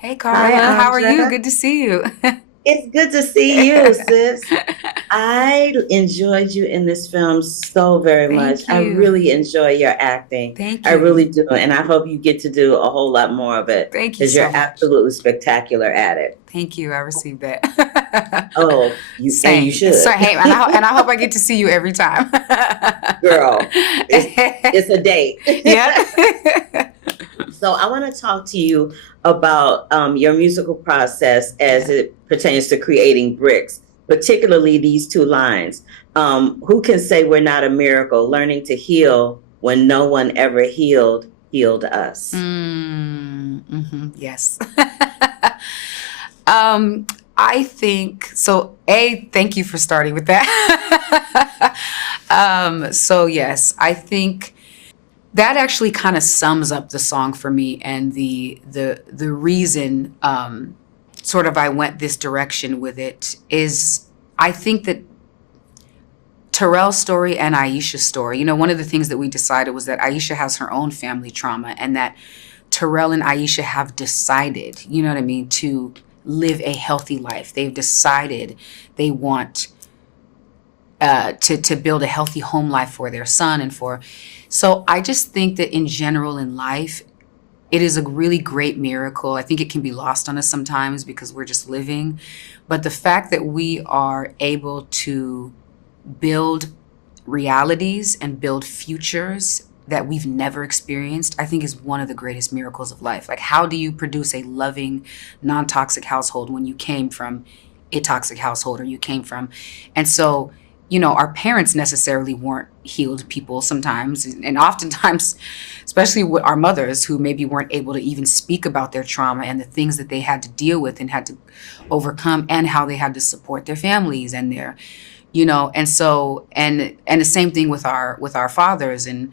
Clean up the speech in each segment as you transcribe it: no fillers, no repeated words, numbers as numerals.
Hey Hi, Carla, how are you? Andra. Good to see you. It's good to see you, sis. I enjoyed you in this film so very much. Thank I you. really enjoy your acting. Thank I you. really do. And I hope you get to do a whole lot more of it Thank you because so you're much. absolutely spectacular at it. Thank you. I received that. Oh, you Same. So should. hey, and I hope I get to see you every time. Girl, it's a date. Yep. So I want to talk to you about your musical process as Yeah. it pertains to creating bricks, particularly these two lines. Who can say we're not a miracle, learning to heal when no one ever healed us? Yes. Um, I think so. Thank you for starting with that. So yes, I think that actually kind of sums up the song for me, and the reason sort of I went this direction with it is I think that Terrell's story and Aisha's story, one of the things that we decided was that Aisha has her own family trauma, and that Terrell and Aisha have decided, you know what I mean, to live a healthy life. They've decided they want to build a healthy home life for their son and for. So I just think that in general in life, it is a really great miracle. I think it can be lost on us sometimes because we're just living. But the fact that we are able to build realities and build futures that we've never experienced, I think is one of the greatest miracles of life. Like, how do you produce a loving, non toxic household when you came from a toxic household or you came from. And so, our parents necessarily weren't healed people sometimes. And oftentimes, especially with our mothers who maybe weren't able to even speak about their trauma and the things that they had to deal with and had to overcome and how they had to support their families and their and so and the same thing with our fathers and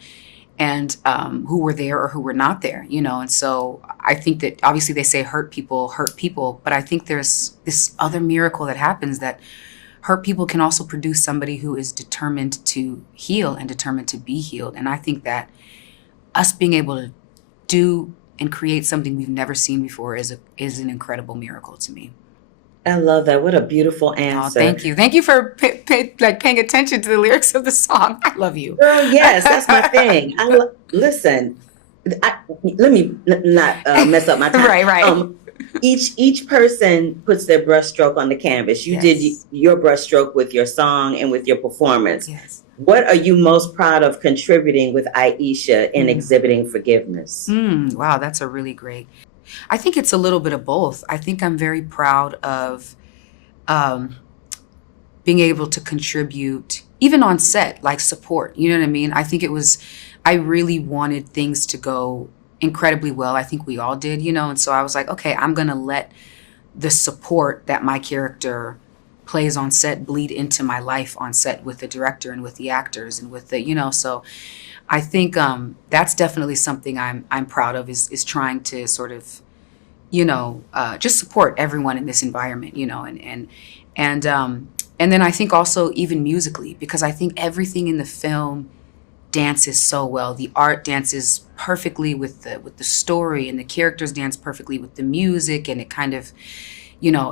who were there or who were not there, and so I think that obviously they say hurt people, but I think there's this other miracle that happens, that hurt people can also produce somebody who is determined to heal and determined to be healed. And I think that us being able to do and create something we've never seen before is an incredible miracle to me. I love that. What a beautiful Oh, answer. thank you for paying attention to the lyrics of the song. I love you. Girl, yes, that's my thing. Listen. Let me not mess up my time. Right, right. Each person puts their brushstroke on the canvas. You did Yes. your brushstroke with your song and with your performance. Yes. What are you most proud of contributing with Aisha in Mm. exhibiting forgiveness? Wow, that's a really great. I think it's a little bit of both. I think I'm very proud of um, being able to contribute, even on set, like support. You know what I mean? I really wanted things to go incredibly well. I think we all did, and so I was like, okay, I'm going to let the support that my character plays on set bleed into my life on set with the director and with the actors and with so I think that's definitely something I'm proud of, is trying to sort of just support everyone in this environment, and and then I think also even musically, because I think everything in the film dances so well. The art dances perfectly with the story, and the characters dance perfectly with the music, and it kind of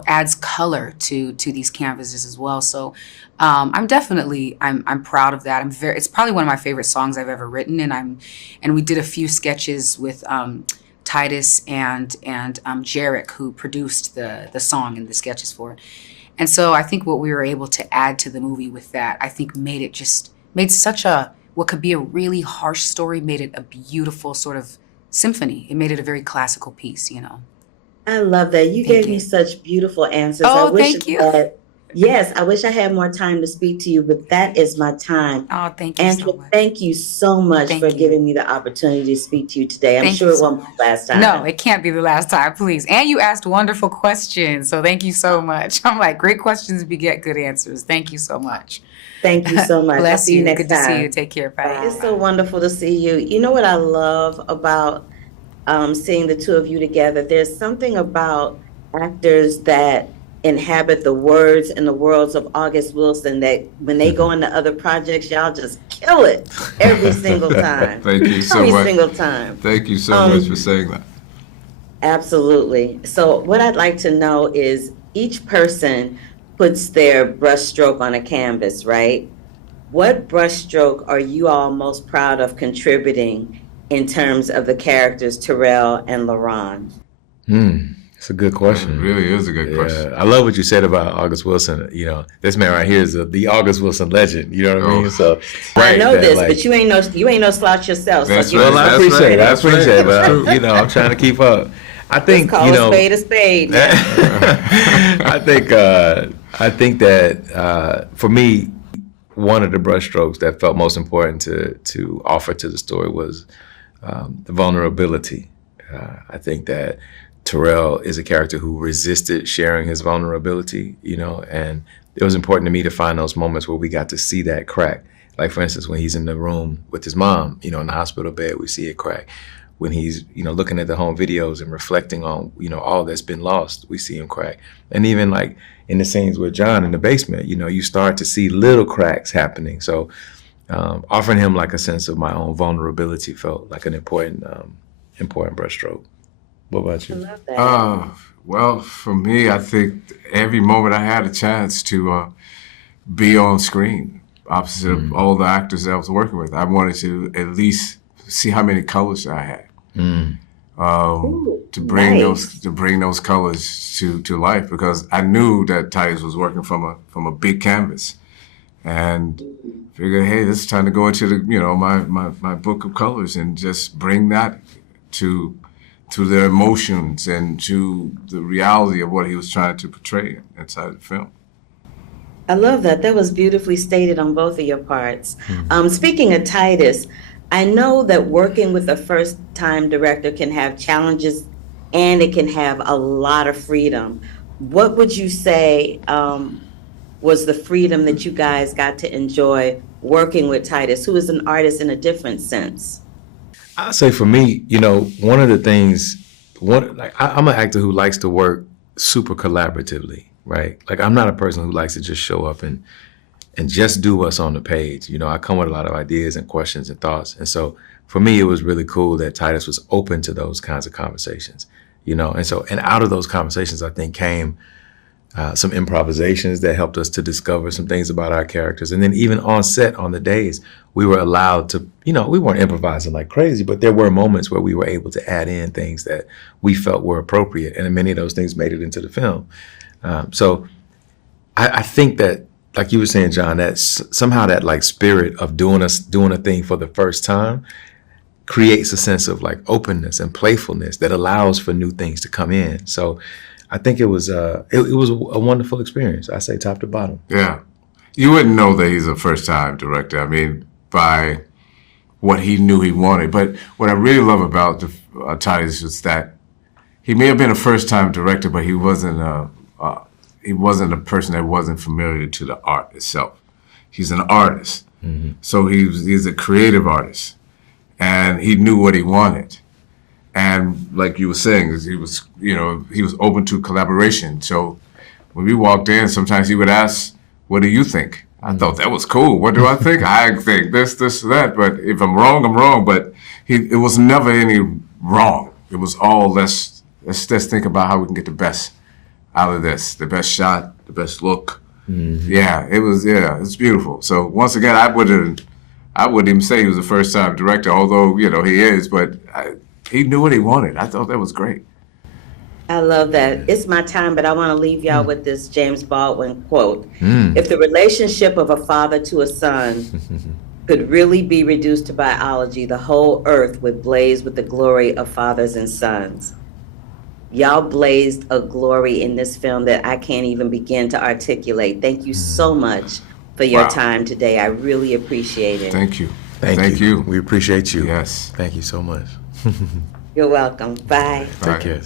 adds color to these canvases as well. So I'm proud of that. It's probably one of my favorite songs I've ever written, and we did a few sketches with Titus and Jarek, who produced the song and the sketches for it. And so I think what we were able to add to the movie with that, I think made such a, what could be a really harsh story, made it a beautiful sort of symphony. It made it a very classical piece. I love that. You Thank gave me you. such beautiful answers. Oh, thank you. Yes, I wish I had more time to speak to you, but that is my time. Oh, thank you so Andrew, much. thank you so much for Thank you. giving me the opportunity to speak to you today. I'm Thank you sure it so won't be the much. last No, time. it can't be the last time, please. And you asked wonderful questions. So thank you so much. I'm like, great questions beget good answers. Thank you so much. Thank you so much. I'll Bless see you you. next Good to see you. time. Take care. Bye. It's so Bye. wonderful to see you. You know what I love about seeing the two of you together? There's something about actors that inhabit the words and the worlds of August Wilson that when they go into other projects, y'all just kill it every single time. Thank you so Every much. single time. Thank you so much for Um, saying that. Absolutely. So what I'd like to know is each person puts their brushstroke on a canvas, right? What brushstroke are you all most proud of contributing in terms of the characters Terrell and LaRon? It's a good That question. really is a good question. Yeah, I love what you said about August Wilson. You know, this man right here is the August Wilson legend. You know what I mean? Oh. So, I know that, this, like, but you ain't no slouch yourself. So That's give right. well, us I some appreciate it. credit. I That's right. appreciate it, That's but you know, I'm trying to keep up. I Let's think call you a know. spade a spade. I think that for me, one of the brushstrokes that felt most important to offer to the story was the vulnerability. I think that Terrell is a character who resisted sharing his vulnerability, you know, and it was important to me to find those moments where we got to see that crack. Like, for instance, when he's in the room with his mom, you know, in the hospital bed, we see it crack. When he's, you know, looking at the home videos and reflecting on, you know, all that's been lost, we see him crack. And even like in the scenes with John in the basement, you know, you start to see little cracks happening. So offering him like a sense of my own vulnerability felt like an important brushstroke. What about I you? love that. Well, for me, I think every moment I had a chance to be on screen opposite of all the actors that I was working with, I wanted to at least see how many colors I had. Ooh, To bring nice. those colors to life, because I knew that Titus was working from a big canvas, and figured, hey, this is time to go into the my book of colors and just bring that to their emotions and to the reality of what he was trying to portray inside the film. I love that. That was beautifully stated on both of your parts. Speaking of Titus, I know that working with a first-time director can have challenges and it can have a lot of freedom. What would you say was the freedom that you guys got to enjoy working with Titus, who is an artist in a different sense? I'd say for me, you know, one of the things, I'm an actor who likes to work super collaboratively, right? Like, I'm not a person who likes to just show up and just do what's on the page. You know, I come with a lot of ideas and questions and thoughts. And so for me, it was really cool that Titus was open to those kinds of conversations, you know? And out of those conversations, I think came some improvisations that helped us to discover some things about our characters. And then even on set, on the days, we were allowed to, you know, we weren't improvising like crazy, but there were moments where we were able to add in things that we felt were appropriate. And many of those things made it into the film. So I think that, like you were saying, John, that somehow that like spirit of doing a thing for the first time creates a sense of like openness and playfulness that allows for new things to come in. So I think it was a wonderful experience. I say top to bottom. Yeah, you wouldn't know that he's a first-time director. I mean, by what he knew he wanted. But what I really love about Titus is that he may have been a first-time director, but he wasn't a person that wasn't familiar to the art itself. He's an artist, so he's a creative artist, and he knew what he wanted. And like you were saying, he was open to collaboration. So when we walked in, sometimes he would ask, "What do you think?" I thought that was cool. What do I think? I think this, that. But if I'm wrong, I'm wrong. But it was never any wrong. It was all let's think about how we can get the best out of this, the best shot, the best look. Yeah, it's beautiful. So once again, I wouldn't even say he was a first-time director, although he is. But he knew what he wanted. I thought that was great. I love that. It's my time, but I want to leave y'all with this James Baldwin quote. If the relationship of a father to a son could really be reduced to biology, the whole earth would blaze with the glory of fathers and sons. Y'all blazed a glory in this film that I can't even begin to articulate. Thank you so much for your Wow. time today. I really appreciate it. Thank you. Thank you. We appreciate you. Yes. Thank you so much. You're welcome. Bye. Bye. Take care.